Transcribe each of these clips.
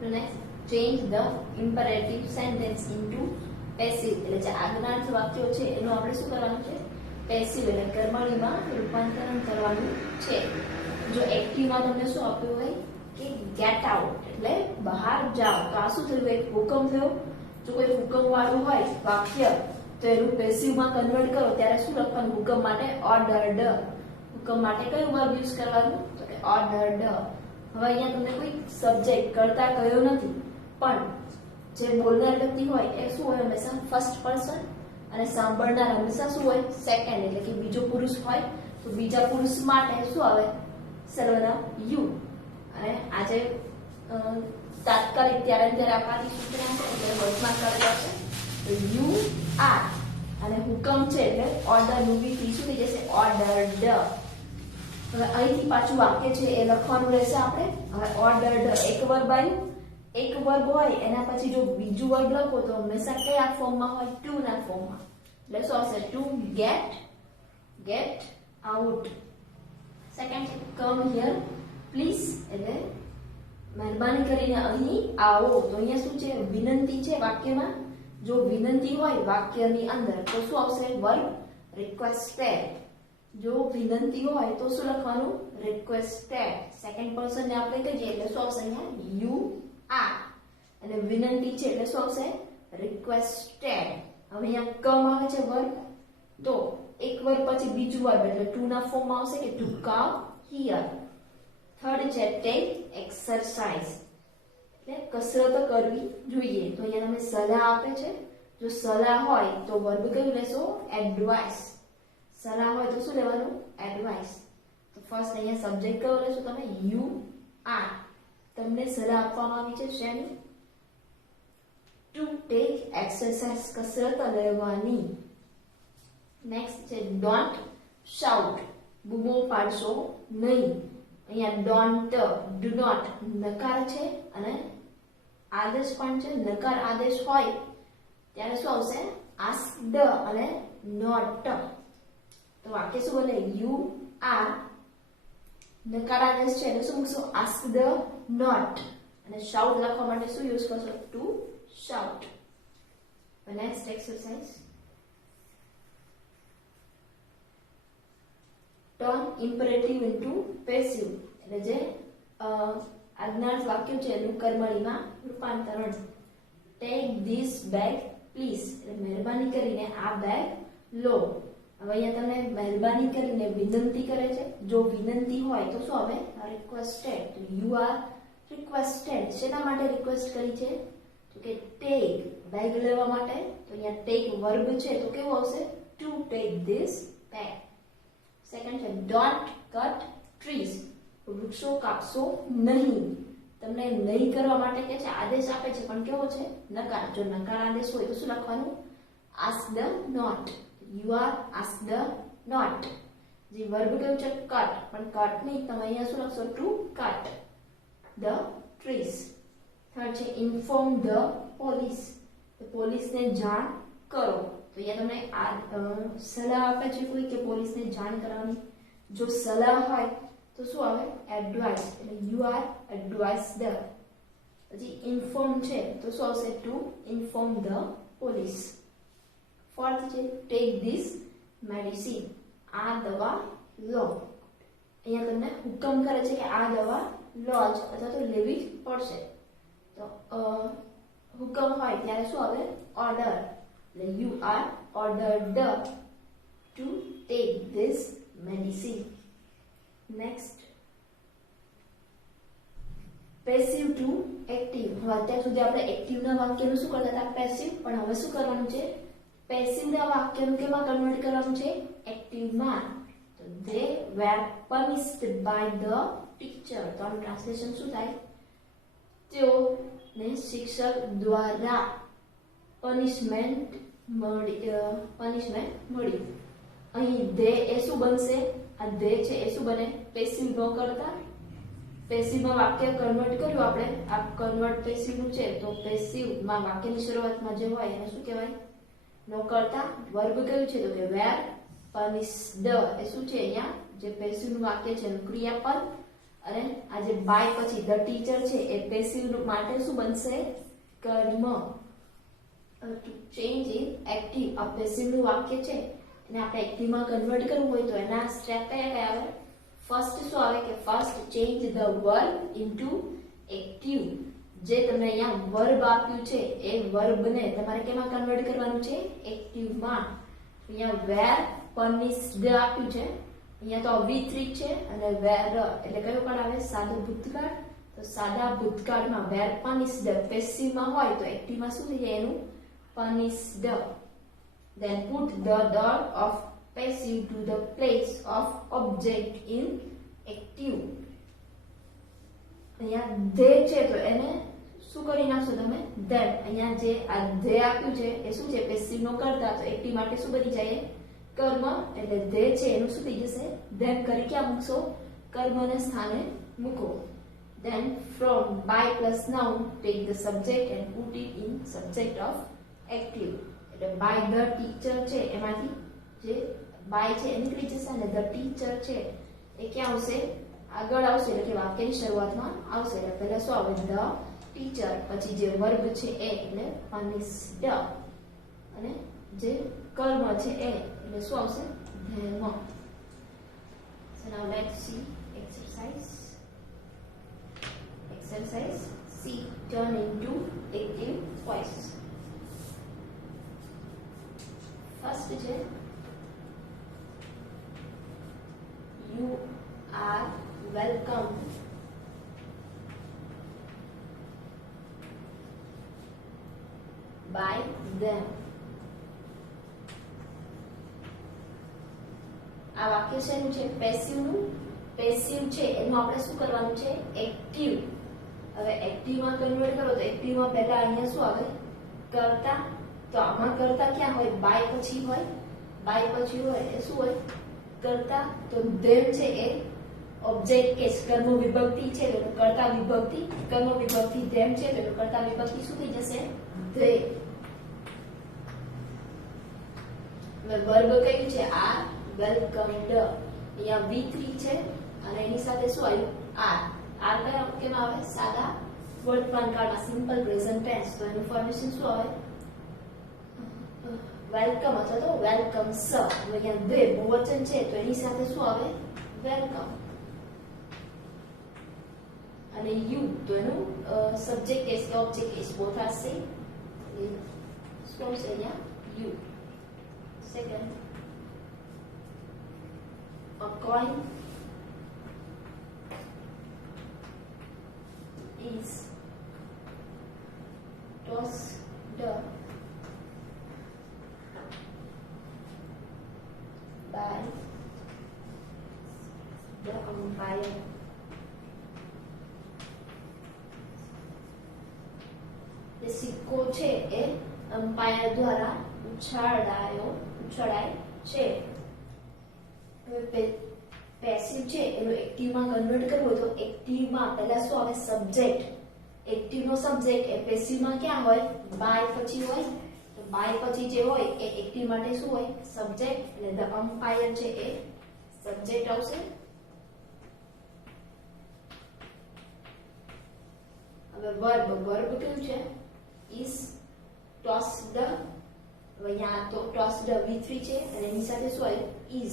તો next change the imperative sentence into passive, એટલે જે આજ્ઞાર્થ વાક્યો છે એનું આપણે શું કરવાનું છે, પેસિવ એટલે કર્મણીમાં રૂપાંતરણ કરવાનું છે. જો એક્ટિવમાં તમને શું આપ્યું હોય કે ગેટ આઉટ એટલે બહાર જાઓ, તો આ શું થયું, એક હુકમ થયો. જો કોઈ હુકમ વાળું હોય વાક્ય તો એનું પેસિવમાં કન્વર્ટ કરો ત્યારે શું લખવાનું, હુકમ માટે ઓર્ડર્ડ, હુકમ માટે કયું વર્બ યુઝ કરવાનું, તો કે ઓર્ડર્ડ. હવે અહીંયા તમને કોઈ સબ્જેક્ટ કરતા કયો નથી, પણ જે બોલનાર વ્યક્તિ હોય એ શું હોય, હંમેશા ફર્સ્ટ પર્સન, અને સાંભળનાર હંમેશા શું હોય, સેકન્ડ, એટલે કે બીજો પુરુષ હોય તો બીજા પુરુષ માટે શું આવે, સર્વનામ યુ. અને આજે તાત્કાલિક ત્યારે ત્યારે આપવાની સૂચના છે એટલે વર્તમાન કાળ આવશે તો યુ આર, અને હુકમ છે એટલે ઓર્ડર નું થી શું થઈ જશે, ઓર્ડર્ડ. હવે અહીંથી પાછું વાક્ય છે એ લખવાનું રહેશે આપણે. હવે ઓર્ડર્ડ એક વર્બ આવ્યું, એક વર્બ હોય એના પછી જો બીજું વર્બ લખો તો હંમેશા કયા ફોર્મમાં હોય, ટુ ના ફોર્મમાં. એટલે શું આવશે, ટુ ગેટ આઉટ. સેકન્ડ છે કમ હિયર પ્લીઝ, એટલે મહેરબાની કરીને અહીં આવો. તો અહીંયા શું છે, વિનંતી છે વાક્યમાં. જો વિનંતી હોય વાક્યની અંદર તો શું આવશે, વર્બ રિક્વેસ્ટેડ. જો વિનંતી હોય તો શું લખવાનું, રિક્વેસ્ટેડ. સેકન્ડ પર્સન ને આપણે કહીએ એટલે શું આવશે, અહીંયા યુ આર, અને વિનંતી છે એટલે શું આવશે, રિક્વેસ્ટેડ. હવે અહીંયા કમ આવે છે વર્બ, તો એક વર્બ પછી બીજું વર્બ એટલે ટુ ના ફોર્મમાં આવશે કે ટુ કમ હિયર. થર્ડ છે ટેક એક્સરસાઇઝ, એટલે કસરત કરવી જોઈએ. તો અહીંયા તમે સલાહ આપે છે, જો સલાહ હોય તો વર્બ કયું લેશો, એડવાઇસ. સલાહ હોય તો શું લેવાનું, એડવાઇસ. તો ફર્સ્ટ અહીંયા સબ્જેક્ટ કયો લેશો તમે, યુ આર. તમને સલાહ આપવામાં આવી છે શેની, ટુ ટેક એક્સરસાઇઝ, કસરત લેવાની. નેક્સ્ટ છે ડોન્ટ શાઉટ, બૂમો પાડશો નહીં. અહીંયા ડોન્ટ, ડુ નોટ નકાર છે અને આદેશ પણ છે. નકાર આદેશ હોય ત્યારે શું આવશે, આસ્ક્ડ અને નોટ. તો વાક્ય શું બને, યુ આર, નકાર આદેશ છે એટલે શું મૂકશો, આસ્ક્ડ નોટ, અને શાઉટ લખવા માટે શું યુઝ કરશો, to shout. Next exercise turn imperative into passive, એટલે જે આજ્ઞાર્થ વાક્ય છે એનું કર્મણીમાં રૂપાંતરણ. ટેક ધીસ બેગ પ્લીઝ, એટલે મહેરબાની કરીને આ બેગ લો. હવે અહીંયા તમને મહેરબાની કરીને વિનંતી કરે છે. જો વિનંતી હોય તો શું આવે, રિક્વેસ્ટેડ. તો યુ આર રિક્વેસ્ટેડ. શેના માટે રિક્વેસ્ટ કરી છે, તો કે ટેક બેગ લેવા માટે. તો અહીંયા ટેક વર્બ છે તો કેવું આવશે, to take this bag. Second છે ડોન્ટ કટ ટ્રીઝ, વૃક્ષો કાપશો નહીં. તમને નહીં કરવા માટે કે છે, આદેશ આપે છે પણ કેવો છે, નકાર. જો નકાર આદેશ હોય તો શું લખવાનું, asked not. You are asked not. જે વર્બ કયું છે, કટ, પણ કટ નહીં, તમે અહીંયા શું લખશો, to cut the trees. Third છે ઇન્ફોર્મ ધ પોલીસ, પોલીસને જાણ કરો. તો અહીંયા તમને આ સલાહ આપે છે કોઈ કે પોલીસને જાણ કરવાની. જો સલાહ હોય તો શું આવે, એડવાઇસ, એટલે યુ આર એડવાઇસ્ડ. પછી ઇન્ફોર્મ છે તો શું આવશે, two inform the police. Fourth છે ટેક ધીસ મેડિસિન, આ દવા લો. અહીંયા તમને હુકમ કરે છે કે આ દવા લો જ અથવા તો લેવી જ પડશે. તો હુકમ હોય ત્યારે શું આવે, order. You are ordered to take this medicine. Next, passive to active. હવે અત્યાર સુધી આપણે એક્ટિવ ના વાક્યનું શું કરતા હતા, પેસિવ. પણ હવે શું કરવાનું છે, પેસિવ ના વાક્યનું કેમાં કન્વર્ટ કરવાનું છે, એક્ટિવમાં. તો they were punished by the teacher. તો આનું ટ્રાન્સલેશન શું થાય, તેઓને શિક્ષક દ્વારા પનિશમેન્ટ મળી. અહીં ધે એ શું બનશે, આ ધે છે એ શું બને, પેસિવ નો કરતા. પેસિવમાં વાક્ય કન્વર્ટ કર્યું આપણે, આ કન્વર્ટ પેસિવ નું છે. તો પેસિવમાં વાક્યની શરૂઆતમાં જે હોય એને શું કહેવાય, નો કરતા. વર્બ કયું છે, તો કે વેર પનિશ્ડ. એ શું છે, અહીંયા જે પેસિવ નું વાક્ય છે એનું ક્રિયાપદ, અને આ જે બાય પછી ધ ટીચર છે એ પેસિવ માટે શું બનશે? કર્મ. ટુ ચેન્જ ઇન એક્ટિવ, આ પેસિવ નું વાક્ય છે અને આપણે એક્ટિવ માં કન્વર્ટ કરવું હોય તો એના સ્ટેપ કયા કયા આવે? ફર્સ્ટ શું આવે કે first change the verb into active. જે તમને અહીંયા વર્બ આપ્યું છે એ વર્બને તમારે કેમાં કન્વર્ટ કરવાનું છે? એક્ટિવ માં. અહીંયા વેર પનિશ્ડ આપ્યું છે, અહીંયા તો V3 છે અને વેર એટલે કયો કાળ આવે? સાદો ભૂતકાળ. તો સાદા ભૂતકાળમાં વેર પનિશ્ડ પેસિવ માં હોય તો એક્ટિવ માં શું થઈ જાય એનું? punished. Then put the dot of passive to the place of object in active. અહીંયા they છે તો એને શું કરી નાખશો તમે? then. અહીંયા જે આ they આપ્યું છે એ શું છે? પેસિવ નો કરતા, તો એક્ટિવ માટે શું બની જાય? કર્મ. એટલે they છે એનું શું થઈ જશે? then કરી ક્યાં મૂકશો? કર્મને સ્થાને મૂકો. then from by plus noun take the subject and put it in subject of active. એટલે by the teacher છે એમાંથી જે by છે એ નીકળી જશે અને the teacher છે એ ક્યાં આવશે? આગળ આવશે, એટલે કે વાક્યની શરૂઆતમાં આવશે. એટલે પહેલા શું આવે? the teacher, પછી જે વર્બ છે એ એટલે punished અને જે કર્મ છે એ એટલે શું આવશે? them. So now let's see exercise. Exercise C, turn into active voice. First છે you are welcome by them. આ વાક્ય છે એનું છે પેસિવ નું. પેસિવ છે એનું આપણે શું કરવાનું છે? એક્ટિવ. હવે એક્ટિવ માં કન્વર્ટ કરો તો એક્ટિવ માં પહેલા અહીંયા શું આવે? કરતા. તો આમાં કરતા ક્યાં હોય? બાય પછી હોય. બાય પછી હોય એ શું હોય? કરતા. તો them છે એ ઓબ્જેક્ટ કે કર્મ વિભક્તિ છે એટલે કર્તા વિભક્તિ. કર્મ વિભક્તિ them છે એટલે કર્તા વિભક્તિ શું થઈ જશે? they. હવે વર્બ કયું છે? are welcomed. અહીંયા V3 છે અને એની સાથે શું આવ્યું? are કયા કેમ આવે? સાદા વર્તમાન કાળમાં સિમ્પલ પ્રેઝન્ટ ટેન્સ. તો એનું ફોર્મેશન શું આવે? વેલકમ અથવા તો વેલકમ્સ. અહીંયા બે બહુવચન છે તો એની સાથે શું આવે? વેલકમ. અને યુ તો એનું સબ્જેક્ટ કેસ કે object case both are same. શું છે અહીંયા? You. Second, a coin is tossed by the umpire. એ સિક્કો છે એ અમ્પાયર દ્વારા ઉછળાય છે. હવે પેસિવ છે એનો એક્ટિવ માં કન્વર્ટ કરવો તો એક્ટિવ માં પહેલા શું આવે? સબ્જેક્ટ. એક્ટિવ નો સબ્જેક્ટ એ પેસિવ માં ક્યાં હોય? બાય પછી હોય. તો બાય પછી જે હોય એ એક્ટિવ માટે શું હોય? સબ્જેક્ટ. એટલે ધ અમ્પાયર છે એ સબ્જેક્ટ આવશે. હવે વર્બ કેવું છે? is tossed. હવે અહીંયા તો tossed V3 છે અને એની સાથે શું આવ્યું?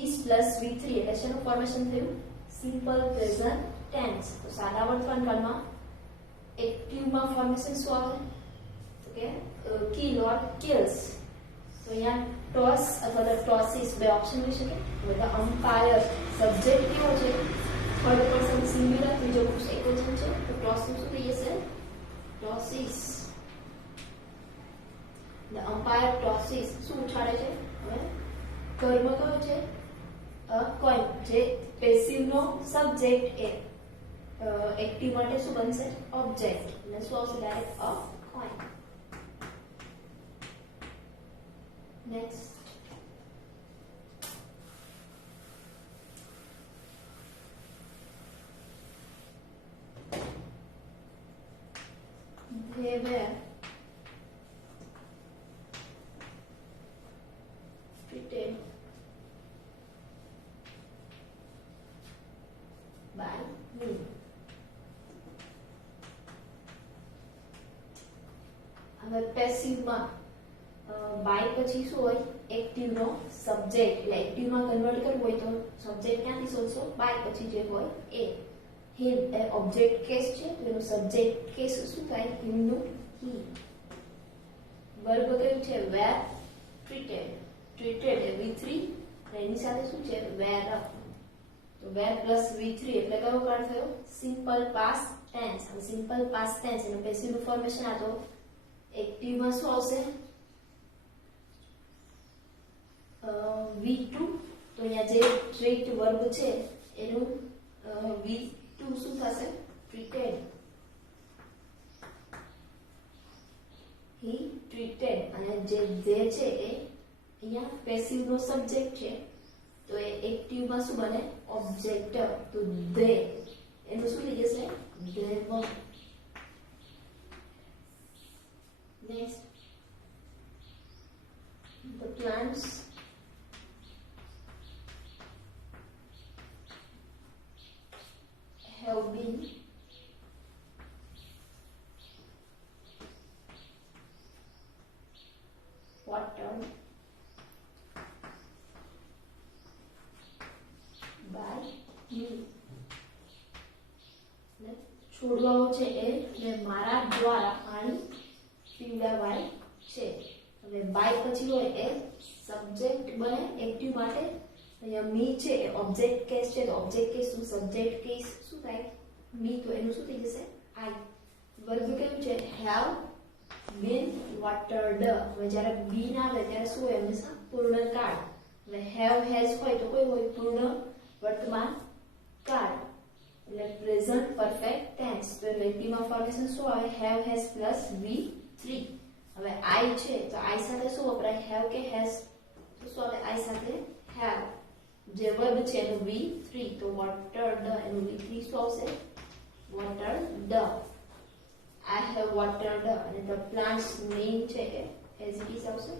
is plus V3 એટલે શેનું ફોર્મેશન થયું? Simple present tense. તો સાદા વર્તમાન કાળમાં એક્ટિવ માં ફોર્મેશન શું આવે? તો કે kill or kills. તો અહીંયા toss અથવા તો tosses બે ઓપ્શન હોઈ શકે. હવે અમ્પાયર સબ્જેક્ટ કેવો છે? થર્ડ પર્સન સિંગ્યુલર, બીજો પુરુષ એકવચન છે તો toss નું શું થઈ જશે? tosses. The umpire tosses શું ઉછાળે છે? હવે કર્મ કયો છે? કોઈન. જે પેસિવ નો સબ્જેક્ટ એ એક્ટિવ માટે શું બનશે? ઓબ્જેક્ટ. એટલે શું આવશે? Direct a coin. Next, they were treated હવે પેસિવમાં બાય પછી શું હોય એક્ટિવ નો સબ્જેક્ટ એટલે એક્ટિવમાં કન્વર્ટ કરવું હોય તો સબ્જેક્ટ ક્યાંથી શોધશો બાય પછી જે હોય એ હિમ એ ઓબ્જેક્ટ કેસ છે તો એનું સબ્જેક્ટ કેસ શું થાય હિમનું હી વર્બ કયું છે વેર ટ્રીટેડ એ V3 અને એની સાથે શું છે વેર તો વેર પ્લસ V3 એટલે કયો કાળ થયો સિમ્પલ પાસ્ટ ટેન્સ અને સિમ્પલ પાસ્ટ ટેન્સ એનું પેસિવ ફોર્મેશન આ તો એક્ટિવમાં શું આવશે V2 તો અહીંયા જે ટ્રીટ વર્બ છે એનું V2 શું થશે ટ્રીટેડ હી ટ્રીટેડ અને જે છે એ અહીંયા પેસિવ નો સબ્જેક્ટ છે તો એ એક્ટિવમાં શું બને ઓબ્જેક્ટ તો ધે એનું શું થઈ જશે they verb next the plants have been watered by me છોડવાઓ છે એ મારા દ્વારા પાણી પીવડાવાય છે હવે બાય પછી હોય એ સબ્જેક્ટ બને એક્ટિવ માટે અહીંયા મી છે એ ઓબ્જેક્ટ કેસ છે તો ઓબ્જેક્ટ કેસ શું સબ્જેક્ટ કેસ શું થાય મી તો એનું શું થઈ જશે આઈ વર્બ કેવું છે હેવ બીન વોટર્ડ હવે જ્યારે બીન આવે ત્યારે શું હોય હંમેશા પૂર્ણકાળ હવે હેવ હેઝ હોય તો કોઈ હોય પૂર્ણ વર્તમાન કાળ એટલે પ્રેઝન્ટ પરફેક્ટ ટેન્સ તો એક્ટિવમાં ફોર્મેશન શું આવે હેવ હેઝ પ્લસ V3 હવે આઈ છે તો આઈ સાથે શું વપરાય હેવ કે હેઝ તો શું આવે આઈ સાથે હેવ જે વર્બ છે એનું V3 તો watered એનું V3 શું આવશે watered I have watered અને the plant's name છે એ as it is આવશે